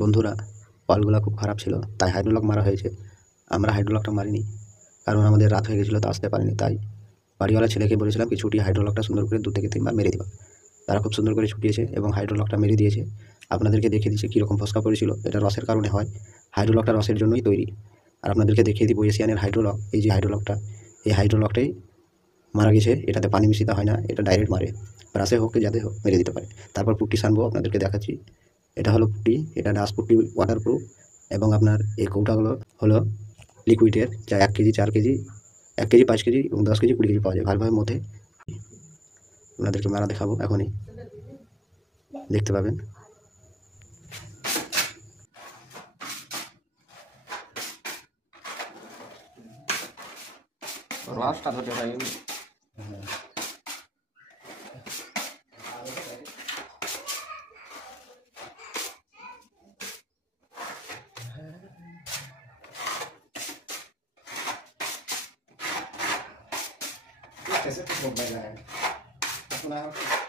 বন্ধুরা, কলগুলো খুব খারাপ ছিল, তাই হাইড্রোলক মারা হয়েছে। আমরা হাইড্রোলকটা মারিনি, কারণ আমাদের রাত হয়ে গেছিলো, তো আসতে পারিনি। তাই বাড়িওয়ালা ছেলেকে বলেছিলাম কি ছুটিয়ে হাইড্রোলকটা সুন্দর করে 2 থেকে 3 বার মেরে দিবা। তারা খুব সুন্দর করে ছুটিয়েছে এবং হাইড্রোলকটা মেরে দিয়েছে। আপনাদেরকে দেখিয়ে দিচ্ছে কীরকম ফসকা পড়েছিল। এটা রসের কারণে হয়, হাইড্রোলকটা রসের জন্যই তৈরি। আর আপনাদেরকে দেখিয়ে দিব এশিয়ানের হাইড্রোলক। এই যে হাইড্রোলকটা, এই হাইড্রোলকটাই মারা গেছে। এটাতে পানি মিশিতে হয় না, এটা ডাইরেক্ট মারে, ব্রাশে হোক যাতে হোক মেরে দিতে পারে। তারপর পুট্টি সানবো, আপনাদেরকে দেখাচ্ছি। এটা হলো পুট্টি, এটা ডাস পুট্টি, ওয়াটারপ্রুফ। এবং আপনার এই কৌটাগুলো হলো লিকুইডের, যা 1 কেজি, 4 কেজি, 1 কেজি, 5 কেজি এবং 10 কেজি, 20 কেজি পাওয়া যায় ভালভাবে মধ্যে। আপনাদেরকে মারা দেখাবো, এখনই দেখতে পাবেন। রসটা ধরতে পারি। कैसे कुछ लोग बज रहा है।